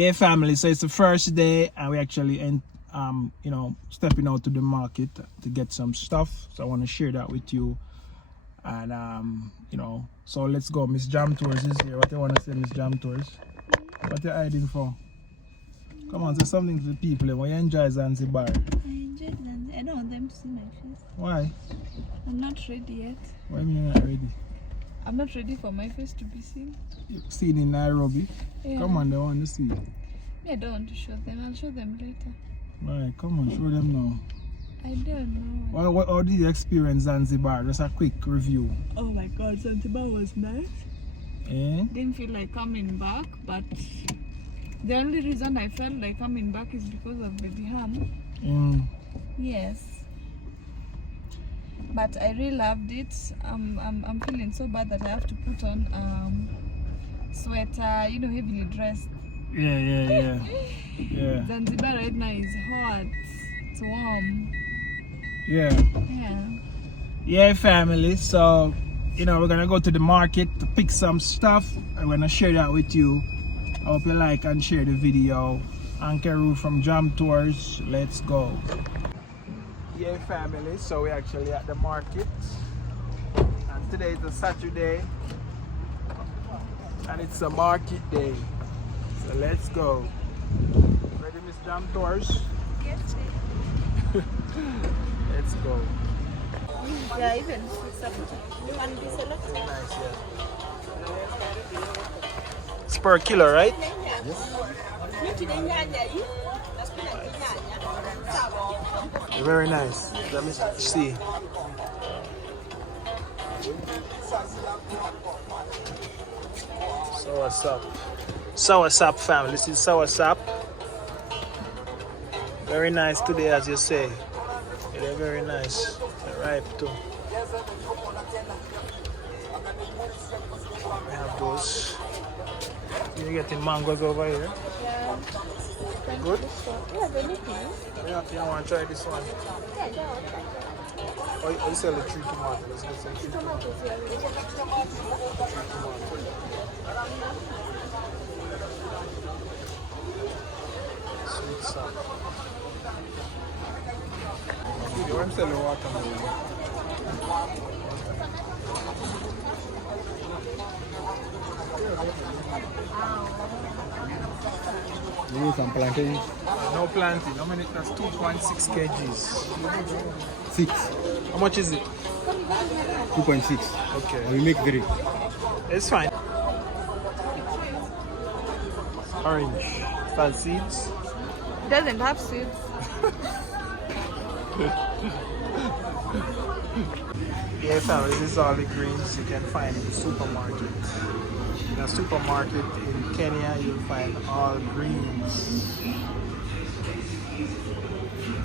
Hey family, so it's the first day and we actually stepping out to the market to get some stuff. So I want to share that with you. And so let's go. Miss Jam Tours is here. What do you want to say, Miss Jam Tours? What are you hiding for? Come on, say something to the people. When you enjoy Zanzibar. I enjoyed Zanzibar. I don't want them to see my face. Why? I'm not ready yet. Why mean you're not ready? I'm not ready for my face to be seen. You've seen in Nairobi. Yeah. Come on, they want to see. I don't want to show them. I'll show them later. Alright, come on, show them now. I don't know. How did you experience Zanzibar? Just a quick review. Oh my god, Zanzibar was nice. Eh? Didn't feel like coming back, but the only reason I felt like coming back is because of Baby Ham. Yes. But I really loved it. I'm feeling so bad that I have to put on sweater, heavily dressed. Yeah. Zanzibar right now is hot. It's warm. Yeah, family. So, we're gonna go to the market to pick some stuff. I'm gonna share that with you. I hope you like and share the video. Ankeru from Jam Tours. Let's go. Yeah, family. So we're actually at the market, and today is a Saturday, and it's a market day. So let's go. Ready, Miss Jam Tours? Yes. Let's go. Yeah, even you want to be selected. Nice, yeah. It's per kilo, right? Yes. Very nice. Let me see. Soursop family. This is soursop. Very nice today, as you say. They're very nice. They're ripe too. We have those. You're getting mangoes over here. Yeah. Good? Yeah, they're looking. Yeah, you want to try this one? Yeah, I don't. Oh, you sell the 3 tomatoes. Let's get some 3 tomatoes. Sweet sauce. You want to sell the watermelon? You need some plantain? No planting. How many? That's 2.6 kgs. 6. How much is it? 2.6. Okay. And we make 3. It's fine. Orange. Start seeds. It doesn't have seeds. Yeah, family, this is all the greens you can find in the supermarket. In a supermarket in Kenya, you'll find all greens.